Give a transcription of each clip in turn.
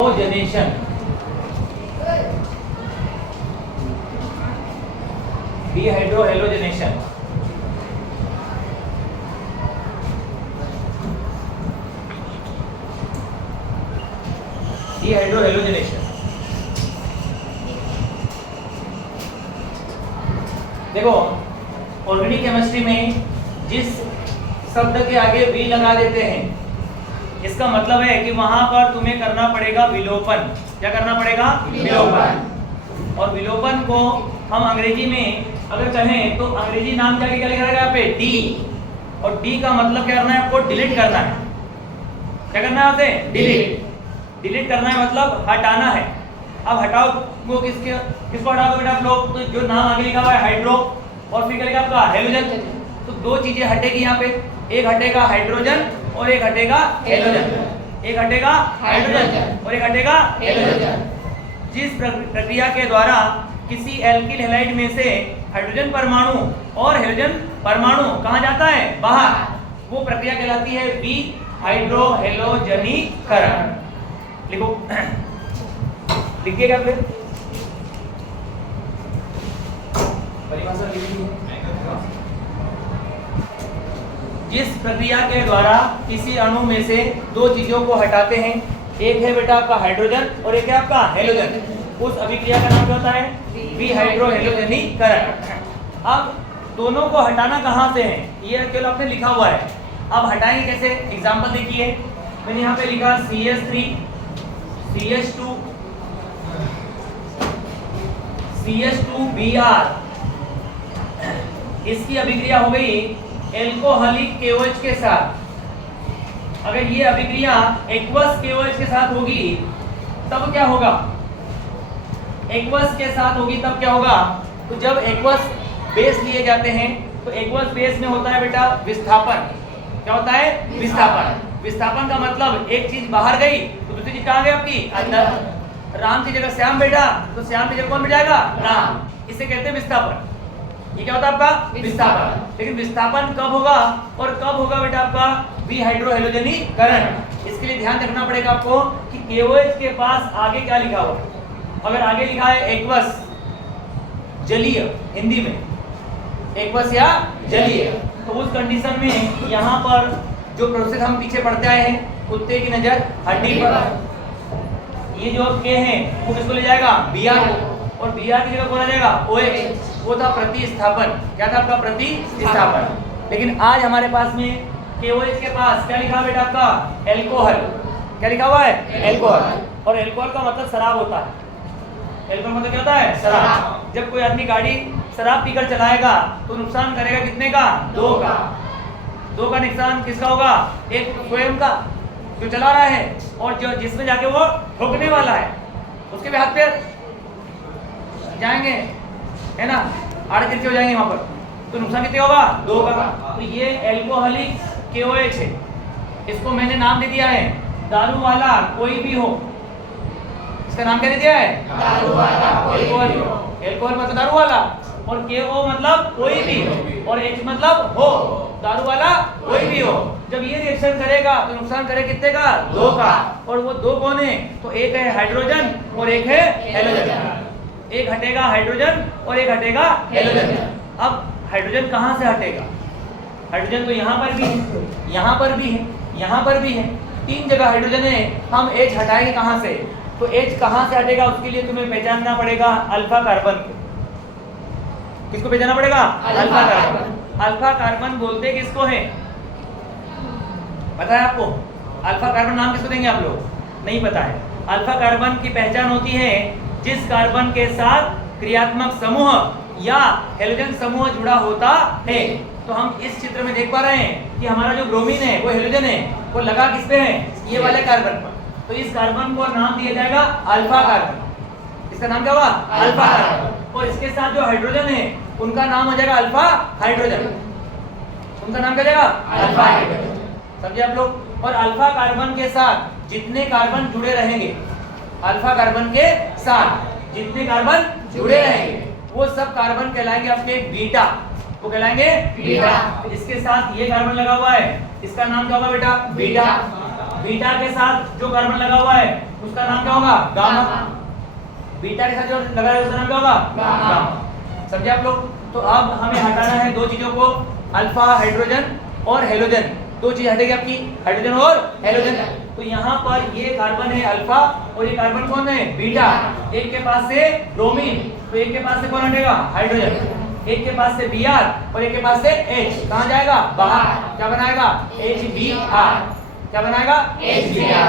Hydrogenation, डीहाइड्रोहेलोजनेशन। डीहाइड्रोहेलोजनेशन देखो, organic chemistry में जिस शब्द के आगे वी लगा देते हैं, इसका मतलब है कि वहां पर तुम्हें करना पड़ेगा विलोपन। क्या करना पड़ेगा? विलोपन। और विलोपन को हम अंग्रेजी में अगर कहें तो अंग्रेजी नाम क्या लिखा रहेगा यहाँ पे? डी। और डी का मतलब क्या करना है आपको? डिलीट करना है। क्या करना है आपसे? डिलीट। डिलीट करना है मतलब हटाना है। अब हटाओ वो किसको हटाओ तो बेटा आप लोग, तो जो नाम आगे लिखा हुआ है हाइड्रो और फिर क्या लिखा आपका हेलोजन, तो दो चीजें हटेगी यहाँ पे। एक हटेगा हाइड्रोजन और एक हटेगा हेलोजन। एक हटेगा हाइड्रोजन और एक हटेगा हेलोजन। जिस प्रक्रिया के द्वारा किसी एल्किल हैलाइड में से हाइड्रोजन परमाणु और हेलोजन परमाणु कहाँ जाता है? बाहर। वो प्रक्रिया कहलाती है विहाइड्रोहेलोजनीकरण। लिखो, लिखिएगा फिर परिभाषा लिखिए। जिस प्रक्रिया के द्वारा किसी अणु में से दो चीजों को हटाते हैं, एक है बेटा आपका हाइड्रोजन और एक है आपका हेलोजन, उस अभिक्रिया का नाम क्या होता है? विहाइड्रोहेलोजनीकरण। अब दोनों को हटाना कहाँ से है? ये केवल आपने लिखा हुआ है। अब हटाएंगे कैसे? एग्जांपल देखिए, मैंने यहाँ पे लिखा CH3 CH2 CH2Br। इसकी अभिक्रिया हो गई एल्कोहलिक KOH के साथ। अगर ये अभिक्रिया एक्वस KOH के साथ होगी तब क्या होगा? एक्वस के साथ होगी तब क्या होगा? तो जब एक्वस बेस लिए जाते हैं तो एक्वस बेस में होता है बेटा विस्थापन। क्या होता है? विस्थापन। विस्थापन का मतलब एक चीज बाहर गई तो दूसरी चीज कहाँ गई आपकी? अंदर। राम की जगह श्याम बैठा तो श्याम की जगह कौन बैठ जाएगा? राम। इसे कहते हैं विस्थापन। ये क्या होता है आपका? विस्थापन। लेकिन विस्थापन कब होगा और कब होगा बेटा आपका? विहाइड्रोहेलोजनीकरण। इसके लिए ध्यान रखना पड़ेगा आपको कि KOH के पास आगे क्या लिखा हुआ है। अगर आगे लिखा है एक्वस जलीय, हिंदी में एक्वस या जलीय, तो उस कंडीशन में यहाँ पर जो प्रोसेस हम पीछे पढ़ते आए हैं, कुत्ते की नजर हड्डी पर, ये जो K है वो किसको ले जाएगा? Br। और Br की जगह कौन आ जाएगा? OH। वो था प्रतिस्थापन। क्या था आपका? प्रतिस्थापन। लेकिन आज हमारे पास में KOH के पास क्या लिखा है बेटा आपका? एल्कोहल। क्या लिखा हुआ है? एल्कोहल। और एल्कोहल का मतलब शराब होता है। एल्कोहल मतलब क्या होता है? शराब। जब कोई आदमी गाड़ी शराब पीकर चलाएगा तो नुकसान करेगा कितने का? 2 का। 2 का नुकसान किसका होगा? एक स्वयं का जो चला रहा है, और जो जिसमें जाके वो ठोकने वाला है उसके भी हाथ पैर जाएंगे, है ना, आड़े तिरछे हो जाएंगे वहां पर, तो नुकसान कितने होगा? 2 का। तो ये एल्कोहलिक KOH है। इसको मैंने नाम दे दिया है दारू वाला कोई भी हो। इसका नाम क्या दे दिया है? दारू वाला कोई भी हो। एल्कोहल मतलब दारू वाला, और KO मतलब कोई भी, और H मतलब हो, दारू वाला कोई भी हो। जब ये रिएक्शन करेगा तो नुकसान करे कितने का? 2 का। और वो 2 कौन है? तो एक है हाइड्रोजन और एक है हेलोजन। एक हटेगा हाइड्रोजन और एक हटेगा हेलोजन। अब हाइड्रोजन कहाँ से हटेगा? हाइड्रोजन तो यहाँ पर भी है, यहाँ पर भी है, यहाँ पर भी है, 3 जगह हाइड्रोजन है। हम H हटाएंगे कहाँ से? तो H कहाँ से हटेगा उसके लिए तुम्हें पहचानना पड़ेगा अल्फा कार्बन को। किसको पहचानना पड़ेगा? Alpha carbon. अल्फा कार्बन बोलते किसको है? पता है आपको? अल्फा कार्बन नाम किसको देंगे आप लोग? नहीं पता है। अल्फा कार्बन की पहचान होती है जिस कार्बन के साथ क्रियात्मक समूह या हेलोजन समूह जुड़ा होता है। तो हम इस चित्र में देख पा रहे हैं कि हमारा जो ब्रोमीन है वो हेलोजन है, वो लगा किस पे है? ये वाले कार्बन पर। तो इस कार्बन को नाम दिया जाएगा अल्फा कार्बन। इसका नाम क्या होगा? Alpha carbon. और इसके साथ जो हाइड्रोजन है उनका नाम हो जाएगा अल्फा हाइड्रोजन। उनका नाम क्या जाएगा? Alpha hydrogen. समझे आप लोग? और अल्फा कार्बन के साथ जितने कार्बन जुड़े रहेंगे, अल्फा कार्बन के साथ जितने कार्बन जुड़े रहेंगे वो सब कार्बन कहलाएंगे आपके बीटा। वो कहलाएंगे बीटा। इसके साथ ये कार्बन लगा हुआ है, इसका नाम क्या होगा बेटा? बीटा। बीटा के साथ जो कार्बन लगा हुआ है उसका नाम क्या होगा? गामा। बीटा के साथ जो लगा है उसका नाम क्या होगा? गामा। समझे आप लोग? तो अब हमें हटाना है दो चीजों को, अल्फा हाइड्रोजन और हेलोजन। दो चीज हटेगी आपकी, हाइड्रोजन और हेलोजन। तो यहाँ पर ये कार्बन है अल्फा और ये कार्बन कौन है? बीटा। एक के पास से ब्रोमीन, तो एक के पास से कौन हटेगा? हाइड्रोजन। एक के पास से Br और एक के पास से H, कहाँ जाएगा? बाहर। क्या बनाएगा? HBr। क्या बनाएगा? HBr।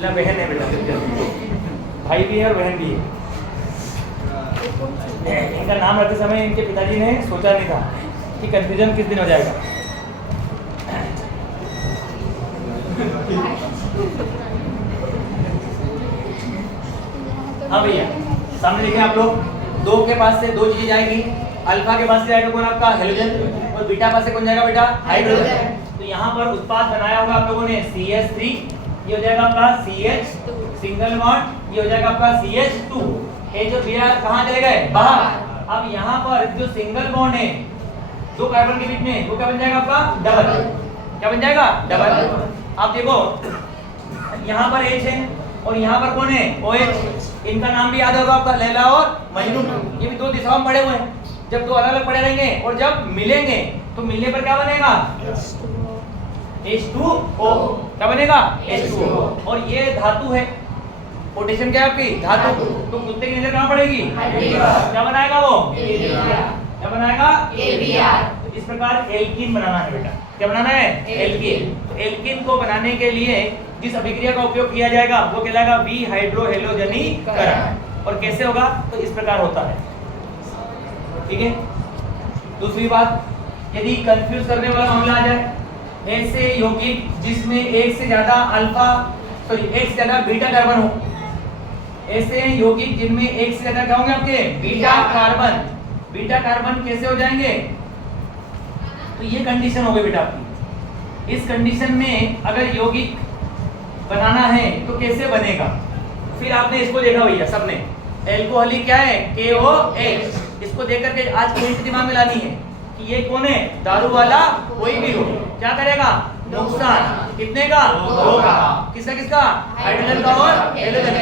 ला बहन है बेटा, भाई भी है और बहन भी है। इनका नाम रखते समय इनके पिताजी ने सोचा नहीं था कि कंफ्यूजन किस दिन हो जाएगा। हाँ भैया, सामने देखें आप लोग, दो के पास से दो चीजें जाएगी। अल्फा के पास से जाएगा कौन? आपका हेलोजन। और बीटा पास से कौन जाएगा बेटा? हाइड्रोजन। तो यहाँ पर उत्पाद बनाया होगा आप लोगों ने CH3, ये हो जाएगा आपका CH सिंगल बॉन्ड, ये हो जाएगा आपका CH2। H और Br कहाँ चले गए? बाहर। अब यहाँ पर जो सिंगल बॉन्ड है दो कार्बन के बीच में, वो क्या बन जाएगा आपका? डबल। क्या बन जाएगा? डबल। आप देखो यहाँ पर H है और यहाँ पर कौन है? OH। इनका नाम भी याद होगा आपका, लैला और मजनू। ये भी दो दिशाओं में पड़े हुए हैं। जब दो अलग अलग पड़े रहेंगे और जब मिलेंगे तो मिलने पर क्या बनेगा? H2O। क्या बनेगा? H2O। और ये धातु है, पोटेशियम क्या है आपकी? धातु। तो कुत्ते की नजर कहाँ पड़ेगी? क्या बनाएगा वो? क्या बनाएगा? तो इस प्रकार एल्कीन बनाना है बेटा। क्या बनाना है? एल्कीन। तो एल्कीन को बनाने के लिए जिस अभिक्रिया का उपयोग किया जाएगा वो कहलाएगा विहाइड्रोहेलोजनीकरण। और कैसे होगा? तो इस प्रकार होता है। ठीक है। दूसरी बात, यदि कंफ्यूज करने वाला मामला आ जाए, ऐसे यौगिक जिसमें एक से ज्यादा एक से ज्यादा बीटा कार्बन हो, ऐसे यौगिक जिनमें एक से ज्यादा क्या होंगे आपके? Beta carbon. बीटा कार्बन कैसे हो जाएंगे? तो ये कंडीशन हो गई बेटा आपकी। इस कंडीशन में अगर यौगिक बनाना है तो कैसे बनेगा? फिर आपने इसको देखा भैया सबने, एल्कोहलिक क्या है? KOH। इसको देख करके आज की हिंट दिमाग में लानी है कि ये कौन है? दारू वाला कोई भी हो, क्या करेगा? नुकसान। कितने का? 2 का। किसका किसका? हाइड्रोजन का और हेलोजन का।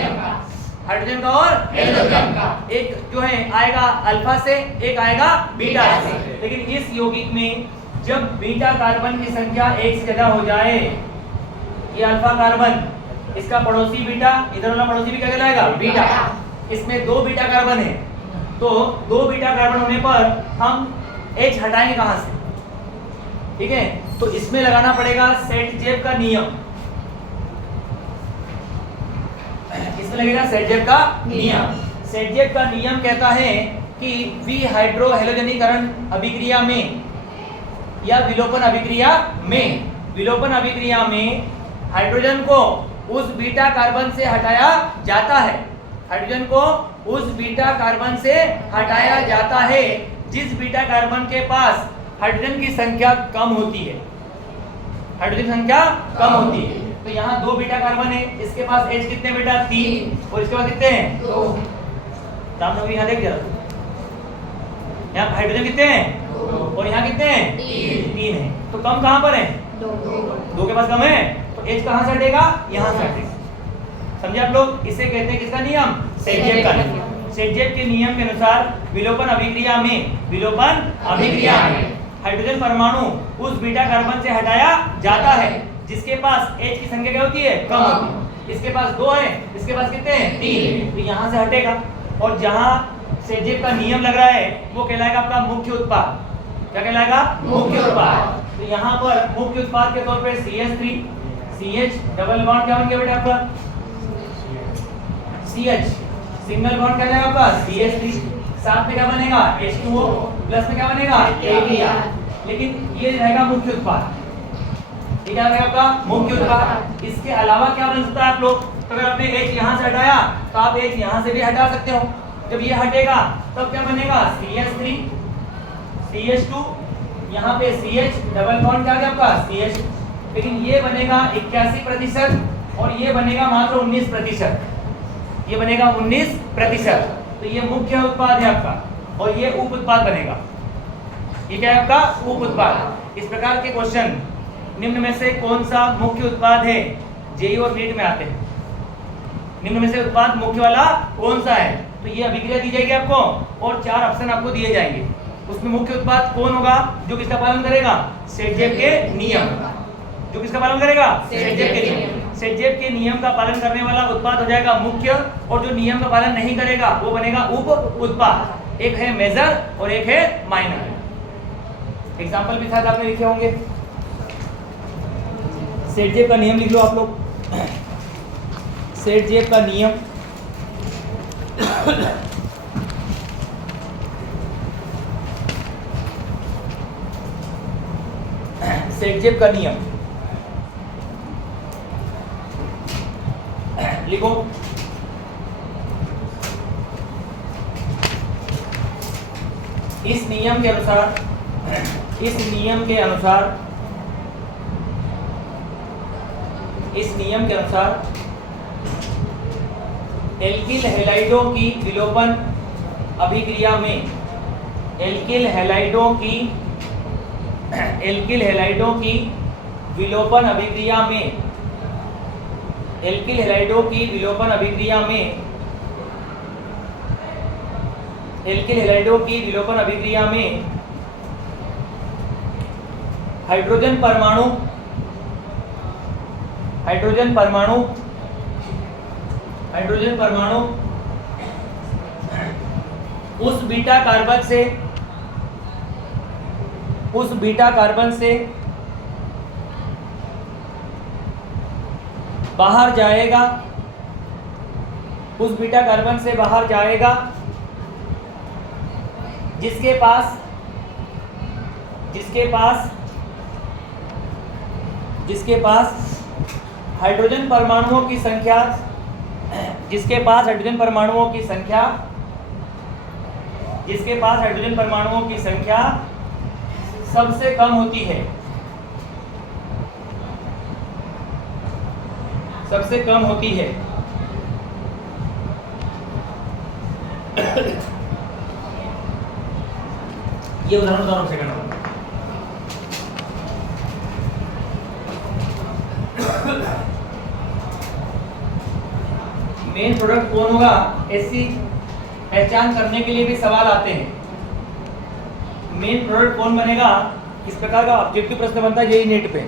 हाइड्रोजन का और हेलोजन का। एक जो है आएगा अल्फा से, एक आएगा बीटा से। लेकिन इस यौगिक में जब बीटा कार्बन की संख्या एक से ज्यादा हो जाए, ये अल्फा कार्बन, इसका पड़ोसी बीटा, इधर वाला पड़ोसी भी क्या कहलाएगा? बीटा। इसमें 2 बीटा कार्बन है, तो 2 बीटा कार्बन होने पर हम H हटाएंगे कहां से? ठीक है, तो इसमें लगाना पड़ेगा सेटजेब का नियम। इसमें लगेगा सेटजेब का नियम। सेटजेब का नियम कहता है कि विहाइड्रोहेलोजनीकरण अभिक्रिया में या विलोपन अभिक्रिया में हाइड्रोजन को उस बीटा कार्बन से हटाया जाता है। हाइड्रोजन को उस बीटा कार्बन से हटाया जाता है जिस बीटा कार्बन के पास हाइड्रोजन की संख्या कम होती है। हाइड्रोजन संख्या कम होती है। तो यहाँ 2 बीटा कार्बन है, इसके पास H कितने बेटा? 3। और इसके पास कितने हैं? 2। रामनवी यहाँ देख जरा, यहाँ हाइड्रोजन कितने हैं? 2। और यहाँ कितने हैं? 3 है। तो कम कहाँ पर है? 2 के पास कम है, तो H कहाँ से हटेगा? यहाँ से हटेगा। समझे आप लोग? इसे कहते हैं किसका नियम? सेटजेब का नियम। सेटजेब के नियम के अनुसार विलोपन अभिक्रिया में हाइड्रोजन परमाणु उस बीटा कार्बन से हटाया जाता है जिसके पास H की संख्या क्या होती है? कम होती है। इसके पास 2 है, इसके पास कितने हैं? 3। तो यहाँ से हटेगा। और जहाँ सेटजेब का नियम लग रहा है वो कहलाएगा आपका मुख्य उत्पाद। क्या कहलाएगा? मुख्य उत्पाद। तो यहाँ पर मुख्य उत्पाद के तौर पर CH3, CH डबल बॉन्ड क्या बन गया बेटा आपका? CH सिंगल बॉन्ड क्या जाएगा आपका? CH3। साथ में क्या बनेगा? H2O। प्लस में क्या बनेगा? ABr। लेकिन ये रहेगा मुख्य उत्पाद। ये क्या रहेगा आपका? मुख्य उत्पाद। इसके अलावा क्या बन सकता है आप लोग? तो अगर आपने H यहाँ से हटाया तो आप H यहाँ से भी हटा सकते हो। जब ये हटेगा तब क्या बनेगा? CH3, CH2, यहाँ पे CH डबल बॉन्ड क्या गया आपका? CH। लेकिन ये बनेगा 81% और ये बनेगा मात्र 19%। ये बनेगा 19%। तो ये मुख्य उत्पाद है आपका और ये उप उत्पाद बनेगा। ये क्या है आपका? उप उत्पाद। इस प्रकार के क्वेश्चन निम्न में से कौन सा मुख्य उत्पाद है, जेईई और नीट में आते हैं। निम्न में से उत्पाद मुख्य वाला कौन सा है, तो ये अभिक्रिया दी जाएगी आपको और 4 ऑप्शन आपको दिए जाएंगे। उसमें मुख्य उत्पाद कौन होगा, जो किसका पालन करेगा, सेटजेब के नियम। जो किसका पालन करेगा, सेटजेब के नियम। सेटजेब के नियम का पालन करने वाला उत्पाद हो जाएगा मुख्य, और जो नियम का पालन नहीं करेगा वो बनेगा उप उत्पाद। एक है मेजर और एक है माइनर। एग्जांपल भी साथ आपने लिखे होंगे। सेटजेब का नियम लिख लो आप लोग। सेटजेब का नियम सेटजेब का नियम लिखो। इस नियम के अनुसार एल्किल हैलाइडों की विलोपन अभिक्रिया में एल्किल हैलाइडों की विलोपन अभिक्रिया में हाइड्रोजन परमाणु उस बीटा कार्बन से बाहर जाएगा जिसके पास हाइड्रोजन परमाणुओं की संख्या सबसे कम होती है। ये उदाहरण से करना होगा। मेन प्रोडक्ट कौन होगा, ऐसी पहचान करने के लिए भी सवाल आते हैं। मेन प्रोडक्ट कौन बनेगा, इस प्रकार का ऑब्जेक्टिव प्रश्न बनता है जेईई नीट पे।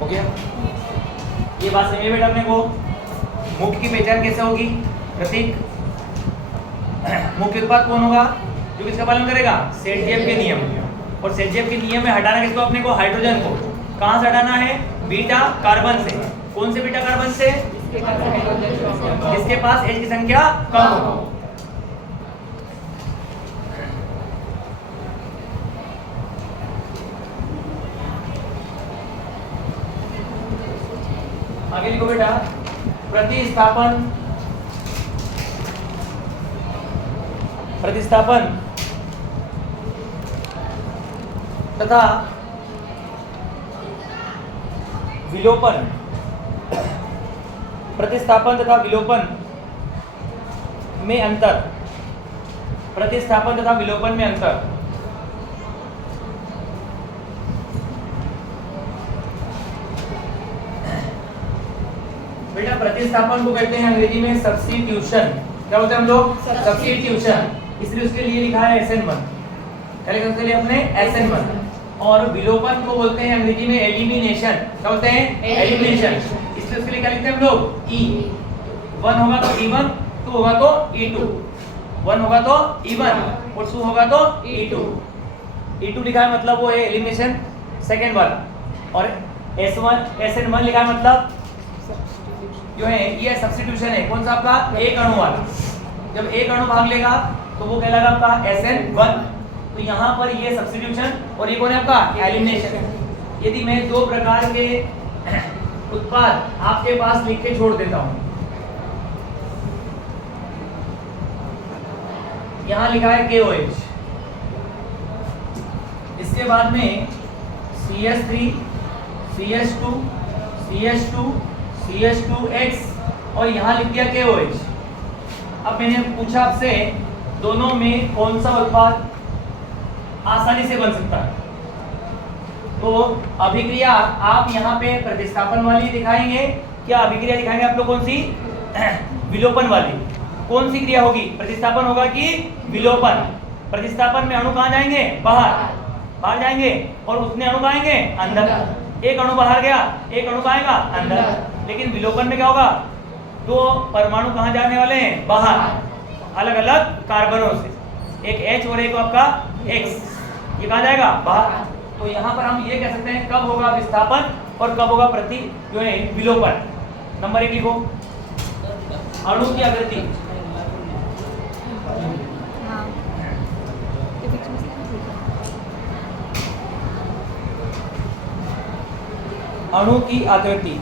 हो गया, ये बात समझिए बेटा अपने को। मुख्य की पहचान कैसे होगी, प्रतीक। मुख्य उत्पाद कौन होगा, जो किसका पालन करेगा, सेटजेब के नियम। और सेटजेब के नियम में हटाना किसको, अपने को हाइड्रोजन को। कहां से हटाना है, बीटा कार्बन से। कौन से बीटा कार्बन से, जिसके पास H की संख्या कम हो। आगे लिखो बेटा, प्रतिस्थापन तथा विलोपन में अंतर। बेटा प्रतिस्थापन को कहते हैं अंग्रेजी में सब्स्टिट्यूशन। क्या बोलते हैं हम लोग, सब्स्टिट्यूशन। इसलिए उसके लिए लिखा है SN1। क्या लिखा उसके लिए अपने, SN1। और विलोपन को बोलते हैं अंग्रेजी में एलिमिनेशन। क्या बोलते हैं? एलिमिनेशन। इसलिए उसके लिए क्या लिखते हैं हम लोग? ई। 1 होगा तो E1, 2 होगा तो E2, 1 होगा तो E1 और 2 होगा तो E2। E2 लिखा है मतलब वो है एलिमिनेशन सेकेंड वाला, और SN1 लिखा है मतलब जो है ये सब्स्टिट्यूशन है। कौन सा आपका? एक अणु वाला। जब एक अणु भाग लेगा तो वो कहलाएगा आपका SN1। तो यहाँ पर ये सब्स्टिट्यूशन और ये कौन है आपका? एलिमिनेशन। यदि मैं दो प्रकार के उत्पाद आपके पास लिख के छोड़ देता हूँ, यहाँ लिखा है KOH, इसके बाद में CH3, CH2, CH2, CH2X और यहाँ लिख दिया KOH। अब मैंने पूछा आपसे दोनों में कौन सा उत्पाद आसानी से बन सकता है, तो अभिक्रिया आप यहाँ पे प्रतिस्थापन वाली दिखाएंगे क्या अभिक्रिया दिखाएंगे आप लोग? कौन सी? विलोपन वाली। कौन सी क्रिया होगी? प्रतिस्थापन होगा कि विलोपन? प्रतिस्थापन में अणु कहाँ जाएंगे? बाहर जाएंगे, और उतने अणु कहाँ आएंगे? अंदर। एक अणु बाहर गया, एक अणु आएगा अंदर। लेकिन विलोपन में क्या होगा? दो परमाणु कहाँ जाने वाले हैं? बाहर, अलग अलग कार्बनों से, एक H और एक आपका X। ये कहाँ जाएगा? बाहर। तो यहाँ पर हम ये कह सकते हैं कब होगा विस्थापन और कब होगा जो है विलोपन। नंबर 1 लिखो, अणु की आकृति। अणु की आकृति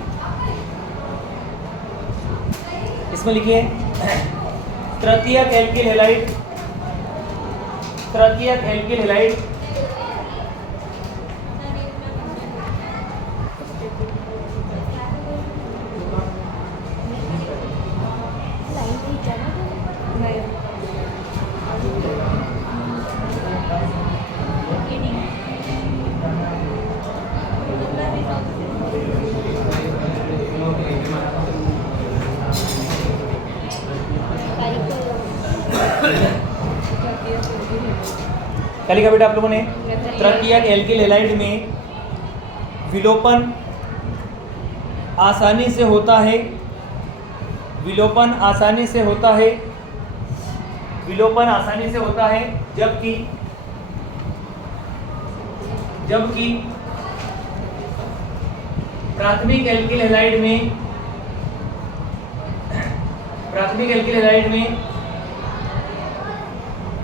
इसमें लिखिए तृतीयक एल्किल हैलाइड, तृतीयक एल्किल हैलाइड, क्या लिखा बेटा आप लोगों ने? तृतीयक एल्किल हैलाइड में विलोपन आसानी से होता है, विलोपन आसानी से होता है, विलोपन आसानी से होता है, जबकि प्राथमिक एल्किल हैलाइड में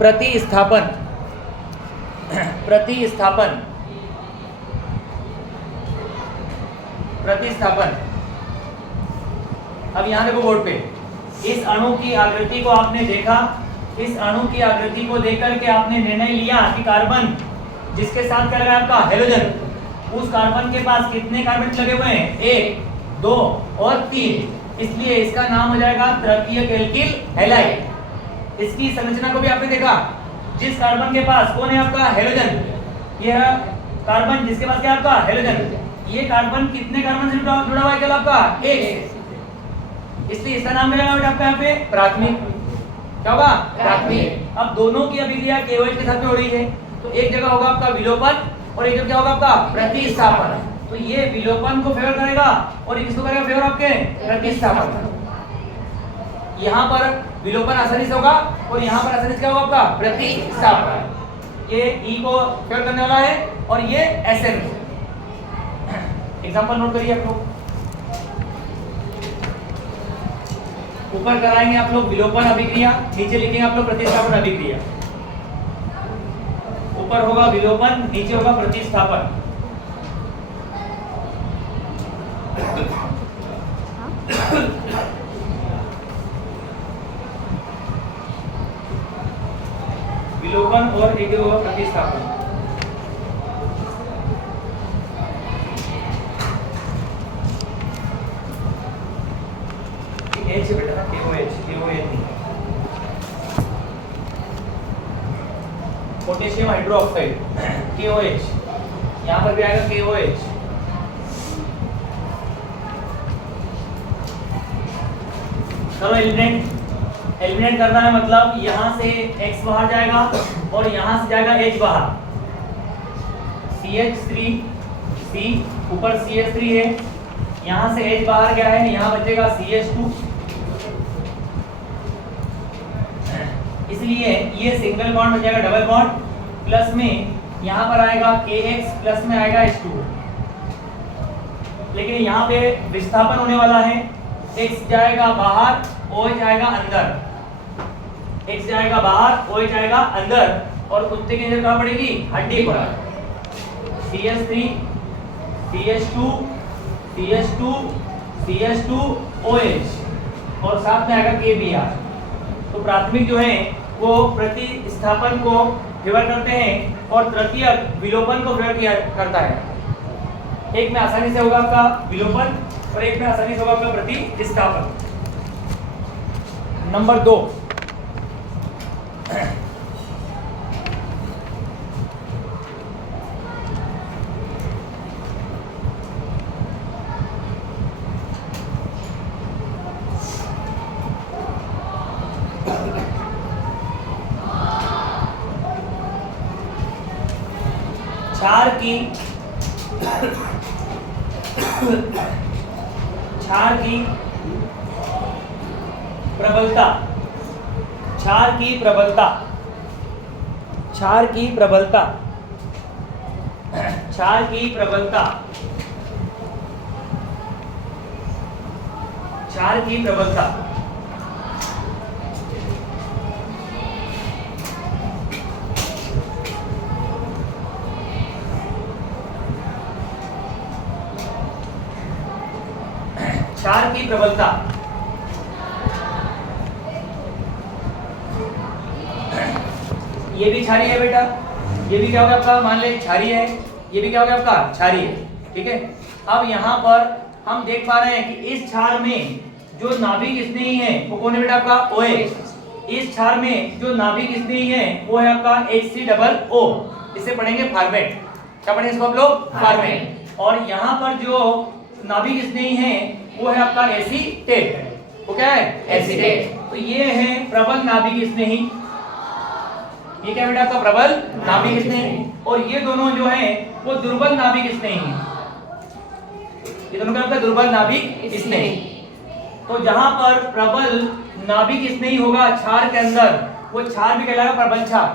प्रतिस्थापन। अब यहाँ देखो बोर्ड पे, इस अणु की आकृति को आपने देखा, इस अणु की आकृति को देख करके आपने निर्णय लिया कि कार्बन जिसके साथ क्या लगा आपका? हेलोजन। उस कार्बन के पास कितने कार्बन लगे हुए हैं? 1, 2 और 3। इसलिए इसका नाम हो जाएगा तृतीयक एल्किल हैलाइड। इसकी संरचना को भी आपने देखा, जिस कार्बन के पास कौन है आपका? हेलोजन। यह कार्बन जिसके पास क्या आपका? हेलोजन। ये कार्बन कितने कार्बन से जुड़ा हुआ है? क्या आपका? 1। इसलिए इसका नाम क्या होगा आपका यहाँ पे? प्राथमिक। क्या होगा? प्राथमिक। अब दोनों की अभिक्रिया KOH के साथ में हो रही है, तो एक जगह होगा आपका विलोपन और एक जगह क्या होगा आपका? प्रतिस्थापन। तो ये विलोपन को फेवर करेगा और ये किसको करेगा फेवर? आपके प्रतिस्थापन। यहाँ पर विलोपन आसानी से होगा और यहाँ पर आसानी से क्या होगा आपका? प्रतिस्थापन। ये E को फेवर करने वाला है और ये SN। एग्जांपल नोट करिए आप लोग। ऊपर कराएंगे आप लोग विलोपन अभिक्रिया, नीचे लिखेंगे आप लोग प्रतिस्थापन अभिक्रिया। ऊपर होगा विलोपन, नीचे होगा प्रतिस्थापन। विलोपन और एक होगा प्रतिस्थापन। H है बेटा, KOH पोटेशियम हाइड्रोक्साइड KOH, यहाँ पर भी आएगा KOH। चलो एलिमिनेट करना है, मतलब यहाँ से X बाहर जाएगा और यहाँ से जाएगा H बाहर। CH3 C, ऊपर CH3 है, यहाँ से H बाहर गया है, यहाँ बचेगा CH2, इसलिए ये सिंगल बॉन्ड हो जाएगा डबल बॉन्ड, प्लस में यहाँ पर आएगा KX, प्लस में आएगा H2। लेकिन यहाँ पे विस्थापन होने वाला है, X जाएगा बाहर, OH जाएगा अंदर, X जाएगा बाहर, OH जाएगा अंदर, और कुत्ते की नजर कहाँ पड़ेगी? हड्डी पर। CH3 CH2 CH2 CH2 OH, और साथ में आएगा KBr। तो प्राथमिक जो है वो प्रतिस्थापन को फेवर करते हैं और तृतीयक विलोपन को फेवर किया करता है। एक में आसानी से होगा आपका विलोपन और एक में आसानी से होगा आपका प्रतिस्थापन। नंबर 2, क्षार की प्रबलता, क्षार की प्रबलता, क्षार की प्रबलता, क्षार की प्रबलता, क्षार की प्रबलता, क्षार की प्रबलता, ये भी क्षारीय है बेटा, ये भी क्या होगा आपका, मान ले क्षारीय है, ये भी क्या होगा आपका क्षारीय है, ठीक है। अब यहाँ पर हम देख पा रहे हैं कि इस क्षार में जो नाभिक स्नेही है वो कौन है बेटा आपका OH। इस क्षार में जो नाभिक स्नेही है वो है आपका HCOO, इसे पढ़ेंगे फॉर्मेट। क्या पढ़ेंगे इसको आप लोग? फॉर्मेट। और यहाँ पर जो नाभिक स्नेही है वो है आपका एसीटेट। वो क्या है? एसीटेट। तो ये है प्रबल नाभिक स्नेही, ये क्या बेटा आपका प्रबल नाभिक स्नेही, और ये दोनों जो है वो दुर्बल नाभिक स्नेही है। ये दोनों क्या होता है? दुर्बल नाभिक स्नेही। तो जहां पर प्रबल नाभिक स्नेही होगा क्षार के अंदर, वो क्षार भी कहलाएगा प्रबल क्षार,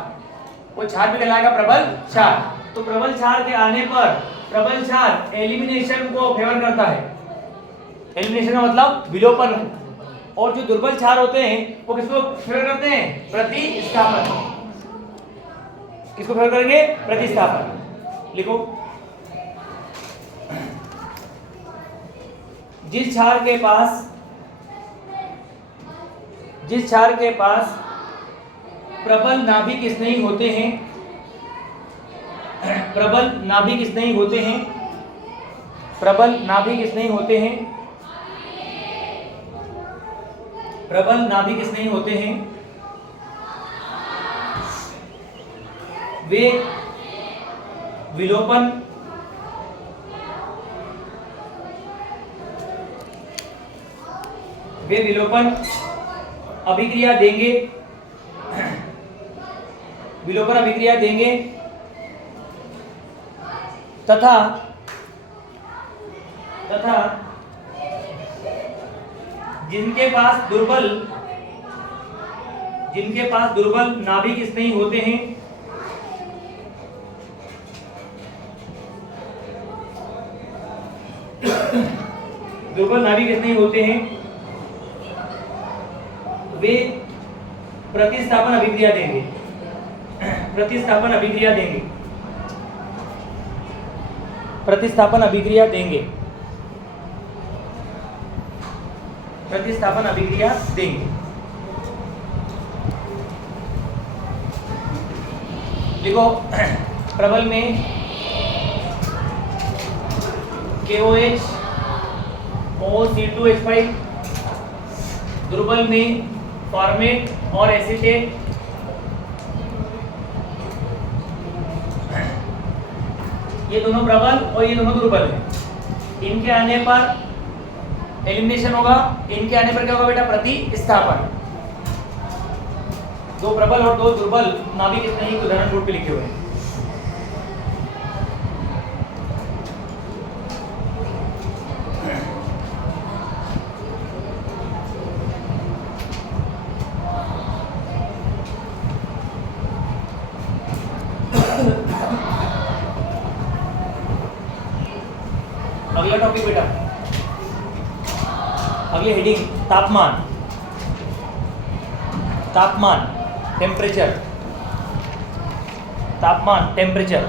वो क्षार भी कहलाएगा प्रबल क्षार। तो प्रबल क्षार के आने पर प्रबल क्षार एलिमिनेशन को फेवर करता है। एलिमिनेशन का मतलब विलोपन, और जो दुर्बल क्षार होते हैं वो किसको फेवर करते हैं? प्रतिस्थापन। किसको फेवर करेंगे? प्रतिस्थापन। लिखो, जिस क्षार के पास प्रबल नाभिक स्नेही होते हैं, प्रबल नाभिक स्नेही होते हैं, प्रबल नाभिक स्नेही होते हैं, प्रबल नाभिक स्नेही होते हैं, वे विलोपन अभिक्रिया देंगे, विलोपन अभिक्रिया देंगे तथा जिनके पास दुर्बल नाभिक स्नेही होते हैं, दुर्बल नाभिक स्नेही होते हैं, वे प्रतिस्थापन अभिक्रिया देंगे, प्रतिस्थापन अभिक्रिया देंगे, प्रतिस्थापन अभिक्रिया देंगे, प्रतिस्थापन अभिक्रिया देंगे। देखो, प्रबल में KOH OC2H5, दुर्बल में फॉर्मेट और एसीटेट, ये दोनों प्रबल और ये दोनों दुर्बल हैं। इनके आने पर एलिमिनेशन होगा, इनके आने पर क्या होगा बेटा? प्रतिस्थापन। दो प्रबल और दो दुर्बल नाभिक स्नेही उदाहरण बोर्ड पे लिखे हुए हैं। अगला टॉपिक बेटा, अगली हेडिंग तापमान, तापमान टेम्परेचर, तापमान टेम्परेचर।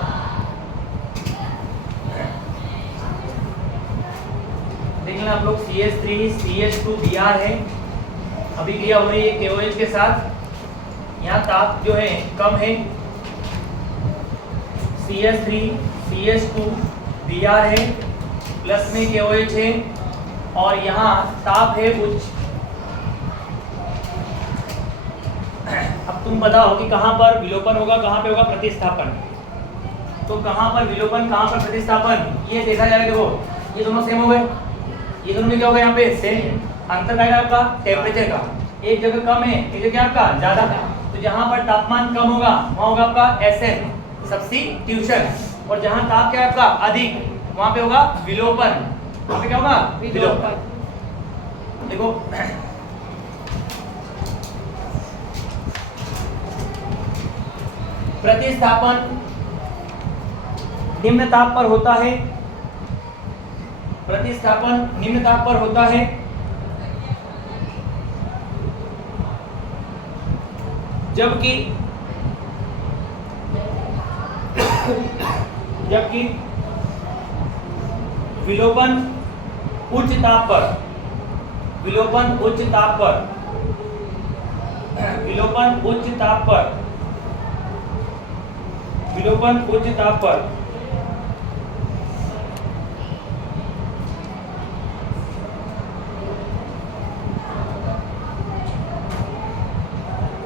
देख लेना आप लोग, CH3 CH2 Br है, अभिक्रिया हो रही है KOH के साथ। यहाँ ताप जो है कम है, CH3 CH2 Br है, प्लस में KOH है, और यहाँ ताप है उच्च। अब तुम बताओ कि कहाँ पर विलोपन होगा, कहाँ पे होगा प्रतिस्थापन। तो कहाँ पर विलोपन, कहाँ पर प्रतिस्थापन, ये देखा जाएगा। देखो ये दोनों सेम हो गए, ये दोनों में क्या होगा, यहाँ पे सेम। अंतर क्या है आपका, टेम्परेचर का। एक जगह कम है, एक जगह आपका ज्यादा। तो जहाँ पर तापमान कम होगा वहाँ होगा आपका SN सब्स्टिट्यूशन, और जहाँ ताप क्या है आपका अधिक, वहाँ पे होगा विलोपन। वहाँ पे क्या होगा, विलोपन। देखो प्रतिस्थापन निम्न ताप पर होता है, प्रतिस्थापन निम्न ताप पर होता है जबकि विलोपन उच्च ताप पर, विलोपन उच्च ताप पर, विलोपन उच्च ताप पर, विलोपन उच्च ताप पर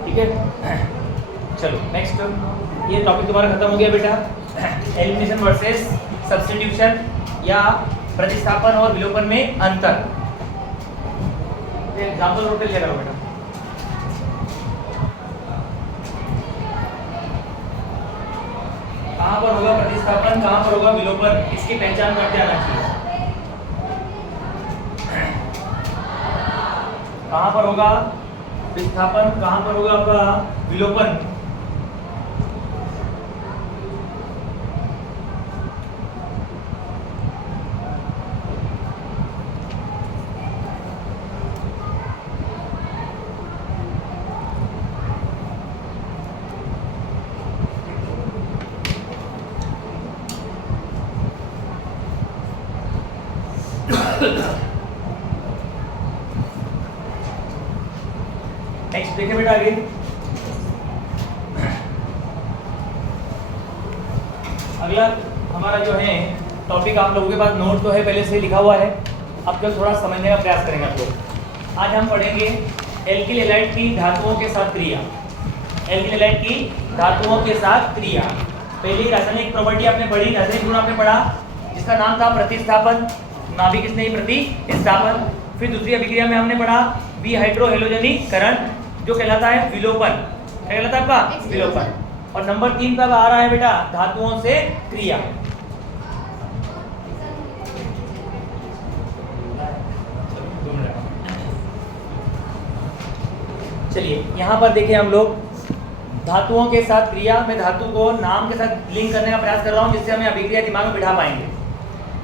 ठीक है। चलो नेक्स्ट, ये टॉपिक तुम्हारा खत्म हो गया बेटा, एलिमिनेशन वर्सेस सब्स्टिट्यूशन या प्रतिस्थापन और विलोपन में अंतर। एग्जांपल नोट ले रहा बेटा। कहाँ पर होगा प्रतिस्थापन, कहाँ पर होगा विलोपन, इसकी पहचान करके आना चाहिए। कहाँ पर होगा विस्थापन, कहाँ पर होगा आपका विलोपन। नेक्स्ट देखिए बेटा आगे, अगला हमारा जो है टॉपिक, आप लोगों के पास नोट तो है पहले से लिखा हुआ है, अब जो थोड़ा समझने का प्रयास करेंगे आप लोग। आज हम पढ़ेंगे एल्किल हैलाइड की धातुओं के साथ क्रिया, एल्किल हैलाइड की धातुओं के साथ क्रिया। पहली रासायनिक प्रॉपर्टी आपने पढ़ी, रासायनिक गुण आपने पढ़ा, जिसका नाम था प्रतिस्थापन, नाभिक स्नेही प्रतिस्थापन। फिर दूसरी अभिक्रिया में हमने पढ़ा विहाइड्रोहेलोजनीकरण, जो कहलाता है विलोपन। क्या कहलाता है आपका, विलोपन। और नंबर 3 का आ रहा है बेटा धातुओं से क्रिया। चलिए यहाँ पर देखें हम लोग धातुओं के साथ क्रिया। मैं धातु को नाम के साथ लिंक करने का प्रयास कर रहा हूँ, जिससे हमें अभिक्रिया दिमाग में बिठा पाएंगे।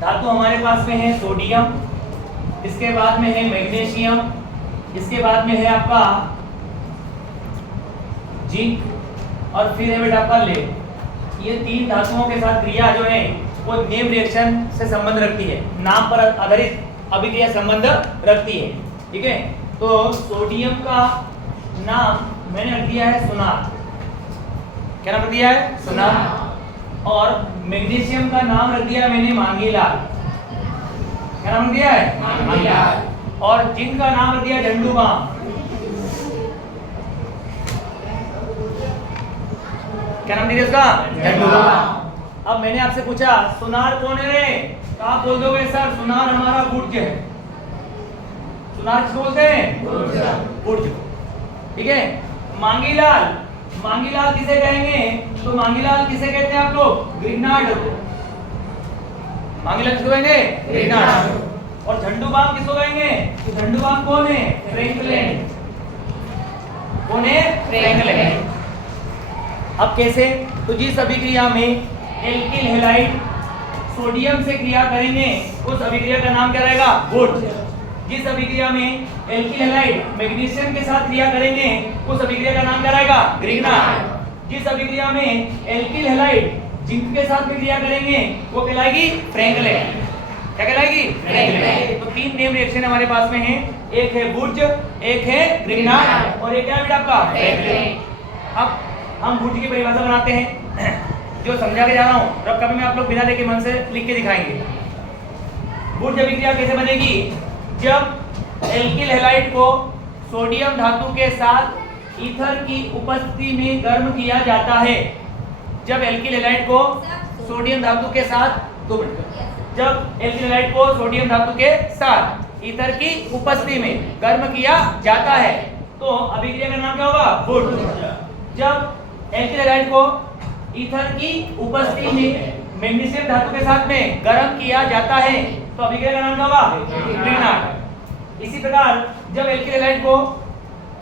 धातु हमारे पास में है सोडियम, इसके बाद में है मैग्नीशियम, इसके बाद में है आपका जिंक, और फिर है बेटा आपका लेड। ये 3 धातुओं के साथ क्रिया जो है वो नेम रिएक्शन से संबंध रखती है, नाम पर आधारित अभिक्रिया संबंध रखती है। ठीक है, तो सोडियम का नाम मैंने रख दिया है सुनार। क्या नाम रख दिया है, सुनार। और मैग्नीशियम का नाम रख दिया मैंने मांगीलाल। क्या नाम रख दिया है, मांगीलाल। और जिंक का नाम रख दिया झंडूबाम। क्या नाम दिया इसका, झंडूबाम। अब मैंने आपसे पूछा सुनार कौन है रे, तो आप बोल दोगे सर सुनार हमारा गुर्ज है। सुनार किसको बोलते हैं, गुर्ज। ठीक है, मांगीलाल, मांगीलाल किसे कहेंगे, तो मांगीलाल किसे कहते हैं आप लोग, ग्रीनार्ड। मांगीलाल किसको कहेंगे, ग्रीनार्ड। और झंडूबाम किसको कहेंगे, तो झंडूबाम कौन है, फ्रैंकलिन। कौन है, फ्रैंकलिन। अब कैसे, तो जिस अभिक्रिया में एल्किल हैलाइड सोडियम से क्रिया करेंगे उस अभिक्रिया का नाम क्या रहेगा? वुड्स। जिस अभिक्रिया में एल्किल हैलाइड मैग्नीशियम के साथ क्रिया करेंगे उस अभिक्रिया का नाम क्या रहेगा? ग्रिग्नार्ड। जिस अभिक्रिया में एल्किल हैलाइड जिंक के साथ क्रिया करेंगे वो कहलाएगी फ्रैंकलिन। क्या कहलाएगी? फ्रैंकलिन। तो 3 नेम रिएक्शन हमारे पास में है, एक है वुड्स, एक है ग्रिग्नार्ड और एक क्या है बेटा आपका? फ्रैंकलिन। अब हम वुड्स की परिभाषा बनाते हैं जो समझा के जा रहा हूं, और कभी मैं आप लोग बिना देखे मन से लिख के दिखाएंगे। वुड्स अभिक्रिया कैसे बनेगी? जब एल्किल हैलाइड को सोडियम धातु के साथ ईथर की उपस्थिति में गर्म किया जाता है। जब एल्किल हैलाइड को सोडियम धातु के साथ जब एल्किल हैलाइड को सोडियम धातु के साथ ईथर की उपस्थिति में गर्म किया जाता है तो अभिक्रिया का नाम क्या होगा? वुड्स। जब एल्किल हैलाइड को ईथर की उपस्थिति में मैग्नीशियम धातु के साथ में गर्म किया जाता है तो अभिक्रिया का नाम क्या होगा? ग्रिग्नार्ड। इसी प्रकार जब एल्किल हैलाइड को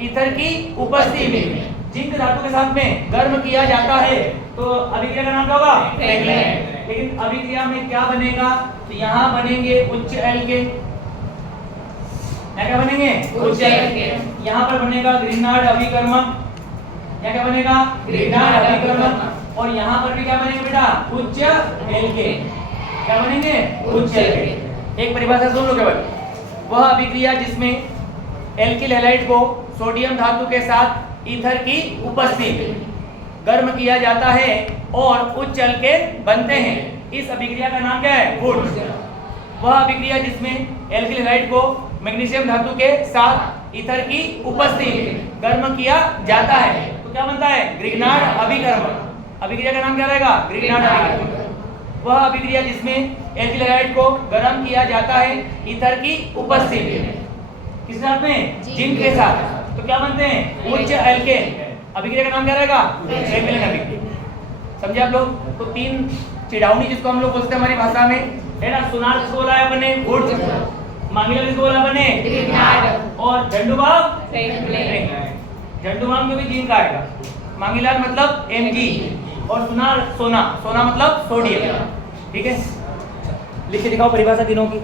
ईथर की उपस्थिति में जिंक धातु के साथ में गर्म किया जाता है तो अभिक्रिया का नाम क्या होगा? फ्रैंकलिन। लेकिन अभिक्रिया में क्या बनेगा? तो यहाँ बनेंगे उच्च एल्केन। क्या बनेंगे? उच्च एल्केन। यहाँ पर बनेगा ग्रिग्नार्ड अभिकर्मक। क्या बनेगा? ग्रिग्नार्ड अभिकर्मक। और यहाँ पर भी क्या बनेगा बेटा? उच्च एल्केन। क्या बनेंगे? उच्च एल्केन। एक परिभाषा सुन लो केवल। वह अभिक्रिया जिसमें एल्किल हैलाइड को सोडियम धातु के साथ ईथर की उपस्थिति में गर्म किया जाता है और उच्च एल्केन बनते हैं, इस अभिक्रिया का नाम क्या है? वुड्स। वह अभिक्रिया जिसमें एल्किल हैलाइड को मैग्नीशियम धातु के साथ ईथर की उपस्थिति में गर्म किया जाता है तो क्या बनता है? ग्रिग्नार्ड अभिकर्मक। अभिक्रिया का नाम क्या रहेगा? ग्रिग्नार्ड अभिकर्मक। वह अभिक्रिया जिसमें एल्किल हैलाइड को गर्म किया जाता है ईथर की उपस्थिति में, किस साथ में? जिंक के साथ, तो क्या बनते हैं? उच्च एल्केन। अभिक्रिया का नाम क्या रहेगा? फ्रैंकलिन अभिक्रिया। समझे आप लोग? तो 3 चिड़ावनी जिसको हम लोग बोलते हैं हमारी भाषा में, है ना। सुनार किसको बोला है अपने? वुड्स। मांगीलाल किसको बोला अपने? ग्रिग्नार्ड। और झंडूबाम? फ्रैंकलिन। झंडूबाम में भी जिंक आएगा, मांगीलाल मतलब Mg और सुनार सोना, सोना मतलब सोडियम। ठीक है, लिख के दिखाओ परिभाषा तीनों की।